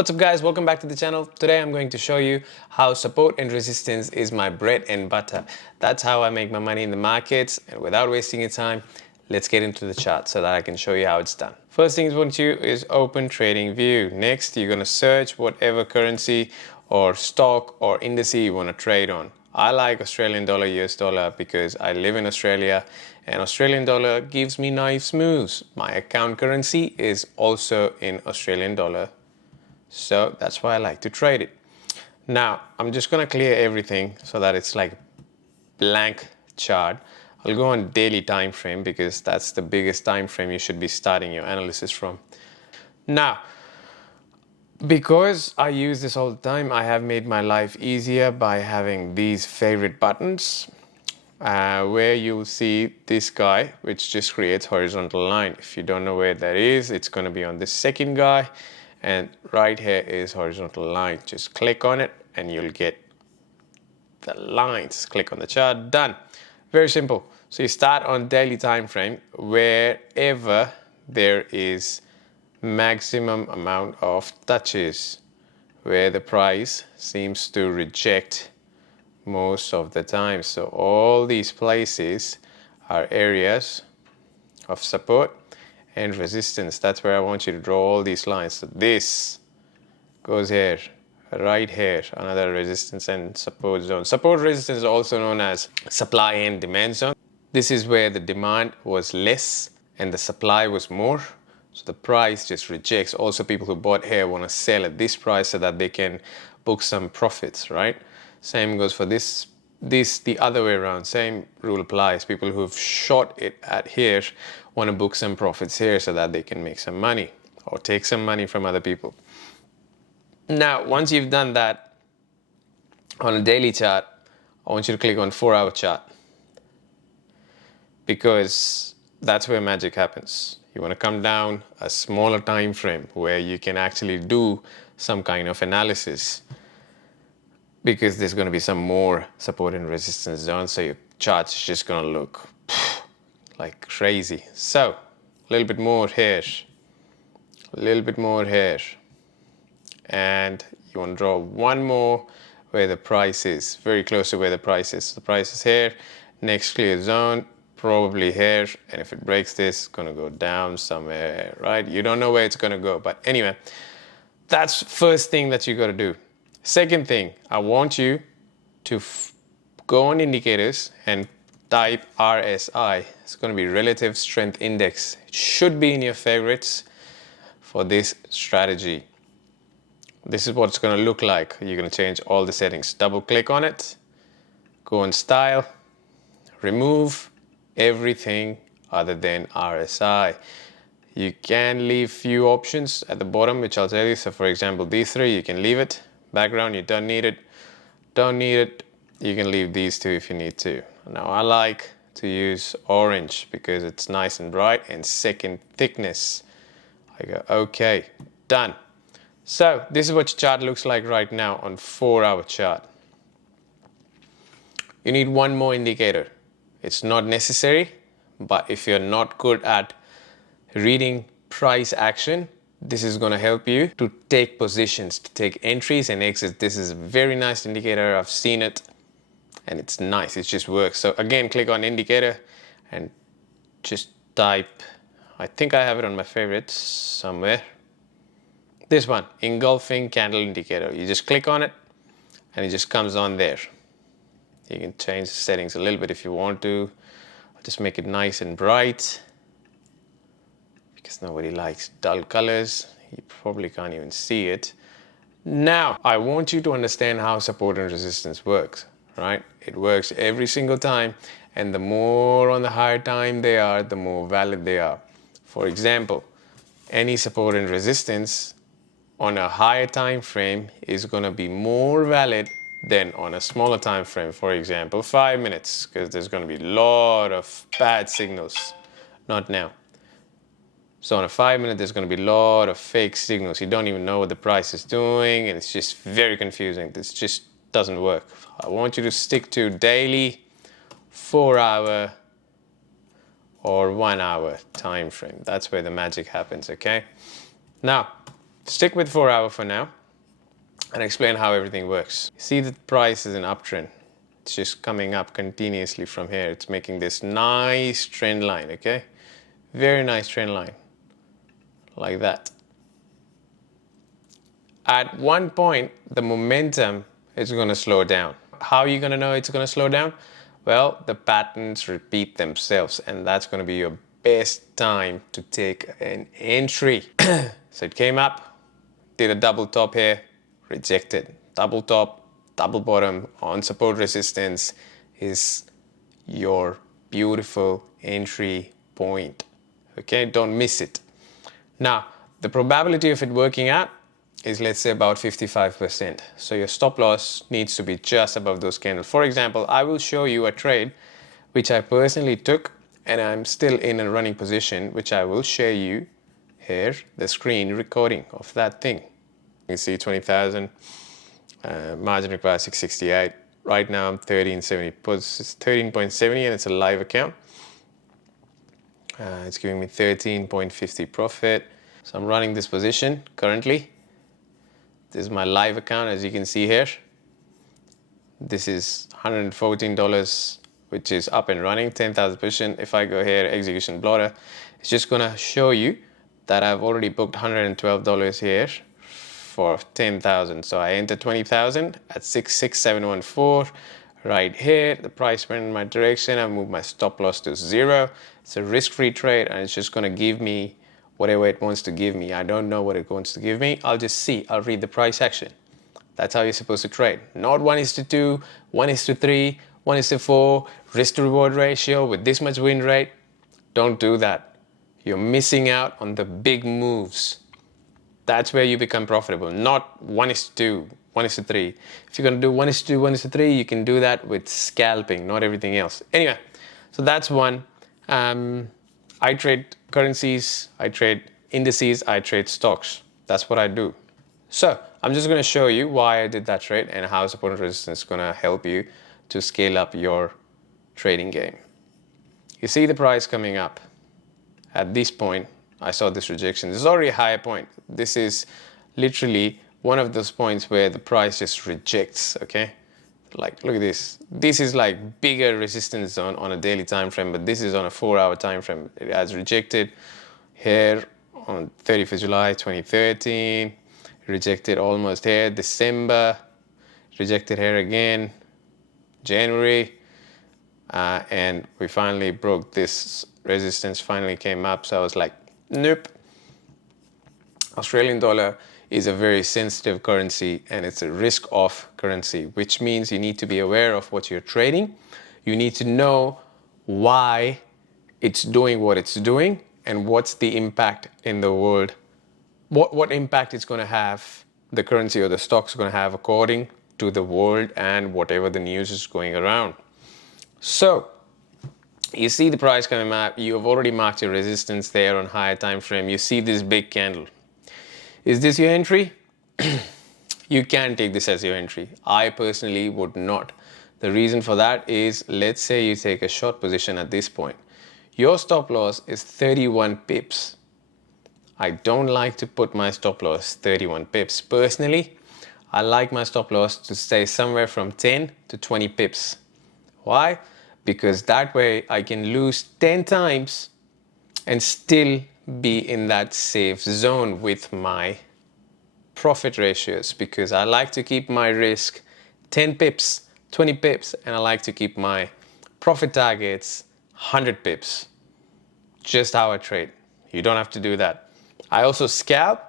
What's up guys, welcome back to the channel. Today I'm going to show you how support and resistance is my bread and butter. That's how I make my money in the markets, and without wasting your time, let's get into the chart so that I can show you how it's done. First thing you want to do is open trading view. Next, you're going to search whatever currency or stock or index you want to trade on. I like Australian dollar, US dollar because I live in Australia and Australian dollar gives me nice moves. My account currency is also in Australian dollar. So that's why I like to trade it. Now, I'm just going to clear everything so that it's like blank chart. I'll go on daily time frame because that's the biggest time frame you should be starting your analysis from. Now, because I use this all the time, I have made my life easier by having these favorite buttons where you'll see this guy, which just creates horizontal line. If you don't know where that is, it's going to be on this second guy. And right here is horizontal line. Just click on it and you'll get the lines. Click on the chart, done. Very simple. So you start on daily time frame wherever there is maximum amount of touches, where the price seems to reject most of the time. So all these places are areas of support and resistance. That's where I want you to draw all these lines. So this goes here, right here, another resistance and support zone. Support resistance is also known as supply and demand zone. This is where the demand was less and the supply was more. So the price just rejects. Also, people who bought here want to sell at this price so that they can book some profits, right? Same goes for this the other way around. Same rule applies. People who've short it at here want to book some profits here so that they can make some money or take some money from other people. Now, once you've done that on a daily chart, I want you to click on 4-hour chart because that's where magic happens. You want to come down a smaller time frame where you can actually do some kind of analysis, because there's going to be some more support and resistance zones, so your chart's just going to look like crazy. So a little bit more here, a little bit more here, and you want to draw one more where the price is, very close to where the price is. The price is here, next clear zone, probably here, and if it breaks this, it's going to go down somewhere, right? You don't know where it's going to go, but anyway, that's first thing that you got to do. Second thing, I want you to go on indicators and type RSI. It's going to be Relative Strength Index. It should be in your favorites for this strategy. This is what it's going to look like. You're going to change all the settings. Double click on it, go on style, remove everything other than RSI. You can leave few options at the bottom, which I'll tell you. So for example, these three, you can leave it. Background, you don't need it. Don't need it. You can leave these two if you need to. Now I like to use orange because it's nice and bright, and second thickness. I go, okay, done. So this is what your chart looks like right now on 4-hour chart. You need one more indicator. It's not necessary, but if you're not good at reading price action, this is going to help you to take positions, to take entries and exits. This is a very nice indicator. I've seen it and it's nice. It just works. So again, click on indicator and just type, I think I have it on my favorites somewhere. This one, engulfing candle indicator. You just click on it and it just comes on there. You can change the settings a little bit if you want to. I'll just make it nice and bright, because nobody likes dull colors. You probably can't even see it. Now, I want you to understand how support and resistance works, right? It works every single time, and the more on the higher time they are, the more valid they are. For example, any support and resistance on a higher time frame is going to be more valid than on a smaller time frame. For example, 5 minutes, because there's going to be a lot of bad signals. Not now. So on a 5 minute, there's going to be a lot of fake signals. You don't even know what the price is doing, and it's just very confusing. This just doesn't work. I want you to stick to daily, 4-hour, or 1-hour time frame. That's where the magic happens, okay? Now, stick with 4 hour for now and explain how everything works. See, the price is an uptrend. It's just coming up continuously from here. It's making this nice trend line, okay? Very nice trend line, like that. At one point, the momentum is going to slow down. How are you going to know it's going to slow down? Well, the patterns repeat themselves, and that's going to be your best time to take an entry. So it came up, did a double top here, rejected. Double top, double bottom on support resistance is your beautiful entry point. Okay, don't miss it. Now, the probability of it working out is, let's say, about 55%. So your stop loss needs to be just above those candles. For example, I will show you a trade which I personally took, and I'm still in a running position, which I will share you here, the screen recording of that thing. You can see 20,000, margin required 668. Right now I'm 1370, it's 13.70 and it's a live account. It's giving me 13.50 profit. So I'm running this position currently. This is my live account, as you can see here. This is $114, which is up and running, 10,000 position. If I go here, execution blotter, it's just gonna show you that I've already booked $112 here for 10,000. So I entered 20,000 at 66714 right here. The price went in my direction. I moved my stop loss to 0. It's a risk-free trade, and it's just gonna give me whatever it wants to give me. I don't know what it wants to give me. I'll just see. I'll read the price action. That's how you're supposed to trade. Not 1:2, 1:3, 1:4, risk to reward ratio with this much win rate. Don't do that. You're missing out on the big moves. That's where you become profitable, not 1:2, 1:3. If you're gonna do 1:2, 1:3, you can do that with scalping, not everything else. Anyway, so that's one. I trade currencies, I trade indices, I trade stocks. That's what I do. So I'm just going to show you why I did that trade and how support and resistance is going to help you to scale up your trading game. You see the price coming up. At this point, I saw this rejection. This is already a higher point. This is literally one of those points where the price just rejects, okay? Like, look at this. This is like bigger resistance zone on a daily time frame, but this is on a 4-hour time frame. It has rejected here on 30th of July 2013, rejected almost here December, rejected here again January, and we finally broke this resistance, finally came up. So I was like, nope. Australian dollar is a very sensitive currency, and it's a risk-off currency, which means you need to be aware of what you're trading. You need to know why it's doing what it's doing and what's the impact in the world, what impact it's going to have, the currency or the stock's going to have according to the world and whatever the news is going around. So you see the price coming up. You have already marked your resistance there on higher time frame. You see this big candle. Is this your entry? You can take this as your entry. I personally would not. The reason for that is, let's say you take a short position at this point. Your stop loss is 31 pips. I don't like to put my stop loss 31 pips. Personally, I like my stop loss to stay somewhere from 10 to 20 pips. Why? Because that way I can lose 10 times and still be in that safe zone with my profit ratios, because I like to keep my risk 10 pips, 20 pips, and I like to keep my profit targets 100 pips. Just how I trade. You don't have to do that. I also scalp,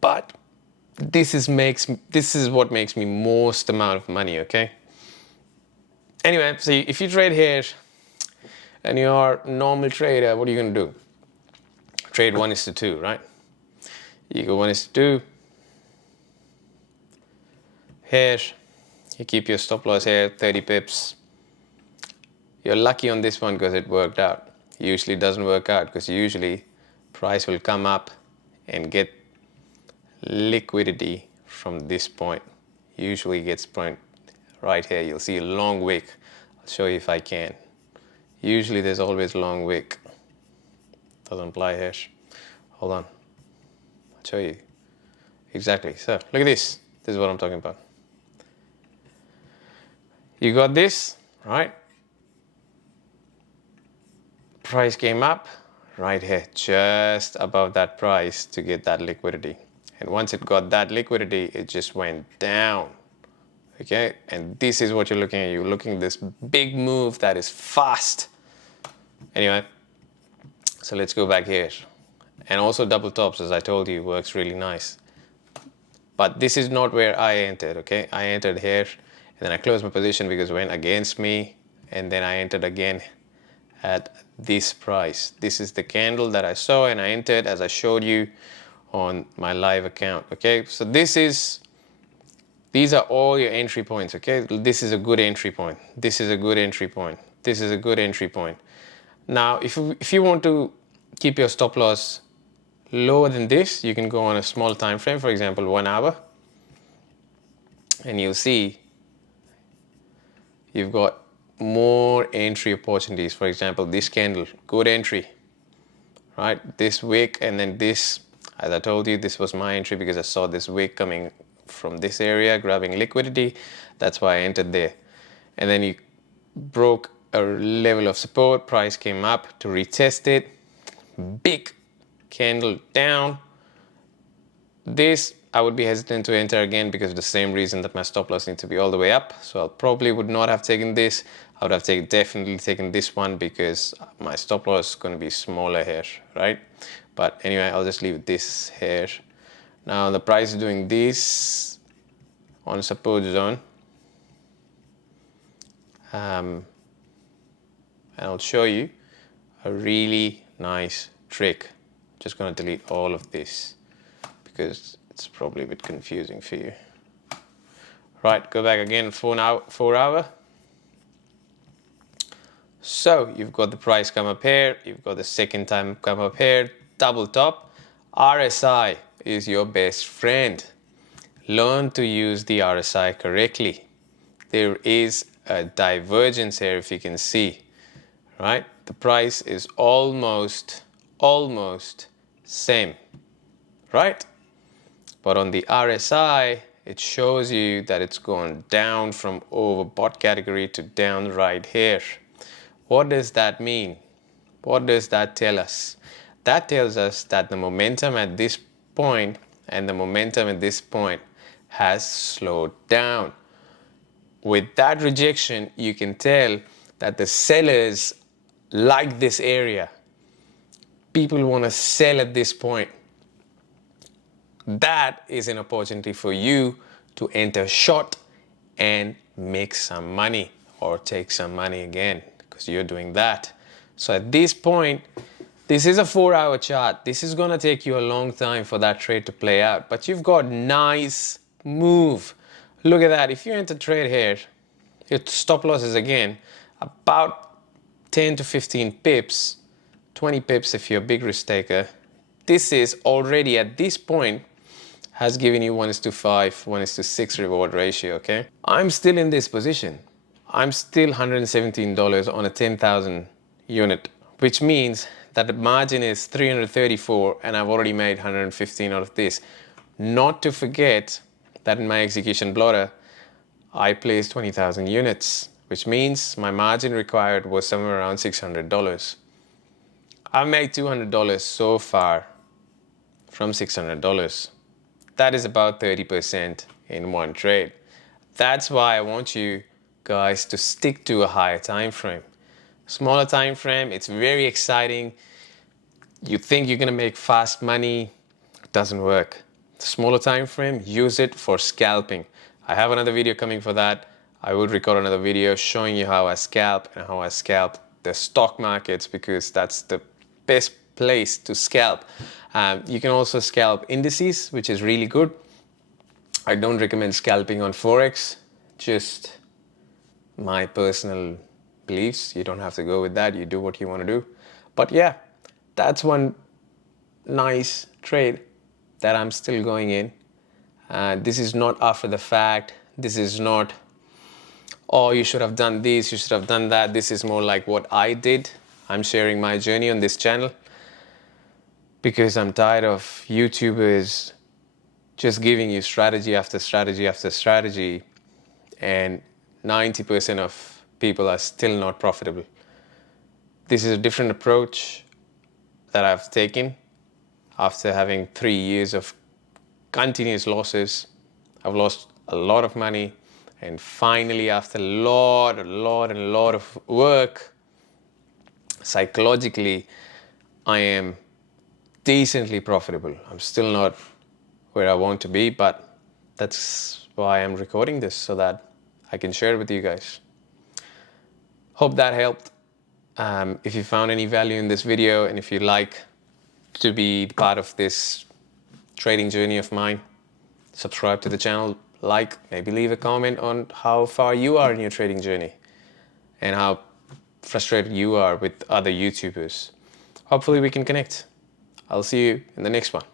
but this is what makes me most amount of money, okay? Anyway, so if you trade here and you're a normal trader, what are you going to do? Trade 1:2, right? You go 1:2. Here, you keep your stop loss here, 30 pips. You're lucky on this one because it worked out. Usually it doesn't work out because usually price will come up and get liquidity from this point. Usually gets point right here. You'll see a long wick. I'll show you if I can. Usually there's always a long wick. Doesn't apply here. Hold on. I'll show you. Exactly. So look at this. This is what I'm talking about. You got this, right? Price came up right here, just above that price to get that liquidity. And once it got that liquidity, it just went down. Okay, and this is what you're looking at. You're looking at this big move that is fast. Anyway, so let's go back here. And also double tops, as I told you, works really nice. But this is not where I entered, okay? I entered here, and then I closed my position because it went against me, and then I entered again at this price. This is the candle that I saw, and I entered as I showed you on my live account, okay? So these are all your entry points, okay? This is a good entry point. This is a good entry point. This is a good entry point. Now, if you want to keep your stop loss lower than this, you can go on a small time frame, for example, 1 hour, and you'll see you've got more entry opportunities. For example, this candle, good entry, right? This wick, and then this, as I told you, this was my entry because I saw this wick coming from this area, grabbing liquidity. That's why I entered there. And then you broke a level of support, price came up to retest it, big candle down. This I would be hesitant to enter again because of the same reason that my stop loss needs to be all the way up. So I probably would not have taken this. I would have definitely taken this one because my stop loss is going to be smaller here, right? But anyway, I'll just leave this here. Now the price is doing this on support zone. And I'll show you a really nice trick. Just going to delete all of this because it's probably a bit confusing for you. Right, go back again, 4 hour. So you've got the price come up here, you've got the second time come up here, double top. RSI is your best friend. Learn to use the RSI correctly. There is a divergence here, if you can see, right? The price is almost same, right? But on the RSI, it shows you that it's gone down from overbought category to down right here. What does that mean? What does that tell us? That tells us that the momentum at this point and the momentum at this point has slowed down. With that rejection, you can tell that the sellers like this area. People want to sell at this point. That is an opportunity for you to enter short and make some money or take some money again because you're doing that. So at this point, this is a 4-hour chart. This is going to take you a long time for that trade to play out, but you've got nice move. Look at that. If you enter trade here, your stop loss is again about 10 to 15 pips, 20 pips if you're a big risk taker. This is already at this point has given you 1:5, 1:6 reward ratio, okay? I'm still in this position. I'm still $117 on a 10,000 unit, which means that the margin is 334 and I've already made 115 out of this. Not to forget that in my execution blotter, I placed 20,000 units, which means my margin required was somewhere around $600. I've made $200 so far from $600. That is about 30% in one trade. That's why I want you guys to stick to a higher time frame. Smaller time frame, it's very exciting. You think you're gonna make fast money, it doesn't work. Smaller time frame, use it for scalping. I have another video coming for that. I would record another video showing you how I scalp and how I scalp the stock markets because that's the best place to scalp. You can also scalp indices, which is really good. I don't recommend scalping on forex, just my personal beliefs. You don't have to go with that. You do what you want to do. But yeah, that's one nice trade that I'm still going in. This is not after the fact. This is not, oh, you should have done this, you should have done that. This is more like what I did. I'm sharing my journey on this channel. because I'm tired of YouTubers just giving you strategy after strategy after strategy, and 90% of people are still not profitable. This is a different approach that I've taken after having 3 years of continuous losses. I've lost a lot of money, and finally, after a lot of work, psychologically, I am decently profitable. I'm still not where I want to be, but that's why I'm recording this, so that I can share it with you guys. Hope that helped. If you found any value in this video, and if you like to be part of this trading journey of mine, subscribe to the channel, like, maybe leave a comment on how far you are in your trading journey and how frustrated you are with other YouTubers. Hopefully we can connect. I'll see you in the next one.